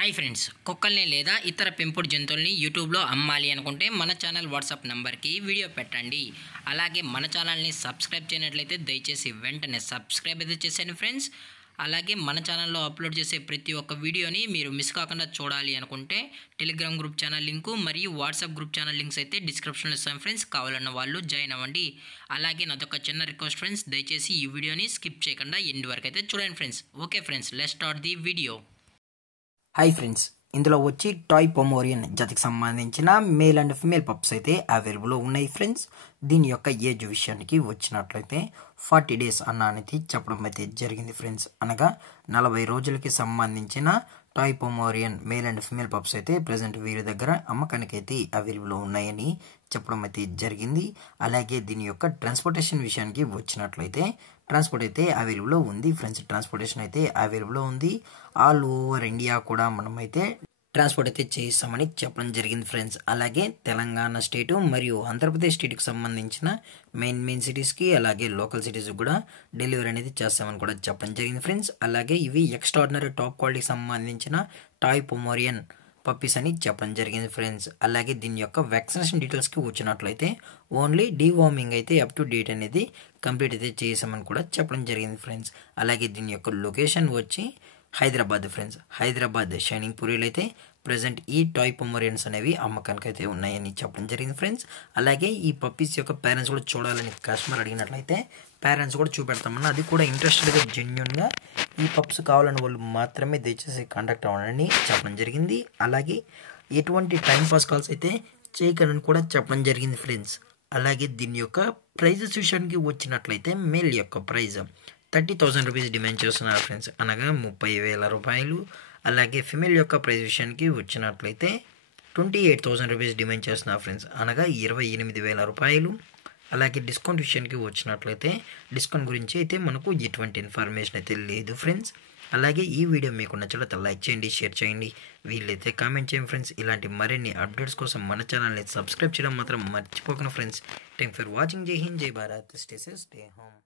Hi friends, కుక్కల్ని లేదా ఇతర పెంపుడు జంతువుల్ని యూట్యూబ్లో అమ్మాలి అనుకుంటే మన ఛానల్ వాట్సాప్ నెంబర్కి వీడియో పెట్టండి. అలాగే మన ఛానల్ని సబ్స్క్రైబ్ చేయనట్లయితే దయచేసి వెంటనే సబ్స్క్రైబ్ అయితే చేసేయండి ఫ్రెండ్స్. అలాగే మన ఛానల్లో అప్లోడ్ చేసే ప్రతి ఒక్క వీడియోని మీరు మిస్ కాకుండా చూడాలి అనుకుంటే టెలిగ్రామ్ గ్రూప్ ఛానల్ లింకు మరియు వాట్సాప్ గ్రూప్ ఛానల్ లింక్స్ అయితే డిస్క్రిప్షన్లో ఇస్తాను ఫ్రెండ్స్. కావాలన్న వాళ్ళు జాయిన్ అవ్వండి. అలాగే నాదొక చిన్న రిక్వెస్ట్ ఫ్రెండ్స్, దయచేసి ఈ వీడియోని స్కిప్ చేయకుండా ఎండ్ వరకు అయితే చూడండి friends. Okay friends, let's start the video. Hi friends, ఇందులో వచ్చి టాయ్ పొమోరియన్ జాతికి సంబంధించిన మేల్ అండ్ ఫిమేల్ పప్స్ అయితే అవైలబుల్లో ఉన్నాయి ఫ్రెండ్స్. దీని యొక్క ఏజ్ విషయానికి వచ్చినట్లయితే 40 days అనేది చెప్పడం అయితే జరిగింది ఫ్రెండ్స్. అనగా 40 రోజులకి సంబంధించిన toy Pomeranian male and female pups అయితే ప్రజెంట్ వీరి దగ్గర అమ్మకానికి అయితే అవైలబుల్లో ఉన్నాయని చెప్పడం అయితే జరిగింది. అలాగే దీని యొక్క ట్రాన్స్పోర్టేషన్ విషయానికి వచ్చినట్లయితే ట్రాన్స్పోర్ట్ అయితే అవైలబుల్లో ఉంది ఫ్రెండ్స్. ట్రాన్స్పోర్టేషన్ అయితే అవైలబుల్లో ఉంది. ఆల్ ఓవర్ ఇండియా కూడా మనమైతే ట్రాన్స్పోర్ట్ అయితే చేయిస్తామని చెప్పడం జరిగింది ఫ్రెండ్స్. అలాగే తెలంగాణ స్టేటు మరియు ఆంధ్రప్రదేశ్ స్టేట్కి సంబంధించిన మెయిన్ సిటీస్కి అలాగే లోకల్ సిటీస్కి కూడా డెలివరీ అనేది చేస్తామని కూడా చెప్పడం జరిగింది ఫ్రెండ్స్. అలాగే ఇవి ఎక్స్ట్రాడినరీ టాప్ క్వాలిటీకి సంబంధించిన టాయ్ పొమోరియన్ పప్పీస్ అని చెప్పడం జరిగింది ఫ్రెండ్స్. అలాగే దీని యొక్క వ్యాక్సినేషన్ డీటెయిల్స్కి వచ్చినట్లయితే ఓన్లీ డీవార్మింగ్ అయితే అప్ టు డేట్ అనేది కంప్లీట్ అయితే చేసామని కూడా చెప్పడం జరిగింది ఫ్రెండ్స్. అలాగే దీని యొక్క లొకేషన్ వచ్చి హైదరాబాద్ ఫ్రెండ్స్. హైదరాబాద్ షైనింగ్ పూరిలో అయితే ప్రజెంట్ ఈ టాయ్ పొమోరియన్స్ అనేవి అమ్మకానికి అయితే ఉన్నాయని చెప్పడం జరిగింది ఫ్రెండ్స్. అలాగే ఈ పప్పీస్ యొక్క పేరెంట్స్ కూడా చూడాలని కస్టమర్ అడిగినట్లయితే పేరెంట్స్ కూడా చూపెడతామని, అది కూడా ఇంట్రెస్టెడ్గా జెన్యున్గా ఈ పప్స్ కావాలని వాళ్ళు మాత్రమే దయచేసి కాంటాక్ట్ అవ్వాలని చెప్పడం జరిగింది. అలాగే ఎటువంటి టైంపాస్ కాల్స్ అయితే చేయకని కూడా చెప్పడం జరిగింది ఫ్రెండ్స్. అలాగే దీని యొక్క ప్రైజెస్ విషయానికి వచ్చినట్లయితే మేల్ యొక్క ప్రైజ్ 30,000 రూపీస్ డిమాండ్ చేస్తున్నారు ఫ్రెండ్స్, అనగా 30,000 రూపాయలు. అలాగే ఫిమేల్ యొక్క ప్రైస్ విషయానికి వచ్చినట్లయితే 28,000 రూపీస్ డిమాండ్ చేస్తున్నారు ఫ్రెండ్స్, అనగా 28,000 రూపాయలు. అలాగే డిస్కౌంట్ విషయానికి వచ్చినట్లయితే డిస్కౌంట్ గురించి అయితే మనకు ఎటువంటి ఇన్ఫర్మేషన్ అయితే లేదు ఫ్రెండ్స్. అలాగే ఈ వీడియో మీకు నచ్చినట్లయితే లైక్ చేయండి, షేర్ చేయండి, వీళ్ళైతే కామెంట్ చేయండి ఫ్రెండ్స్. ఇలాంటి మరిన్ని అప్డేట్స్ కోసం మన ఛానల్ని సబ్స్క్రైబ్ చేయడం మాత్రం మర్చిపోకండి ఫ్రెండ్స్. Thank for watching. జై హింద్, జై Bharat, stay safe, stay home.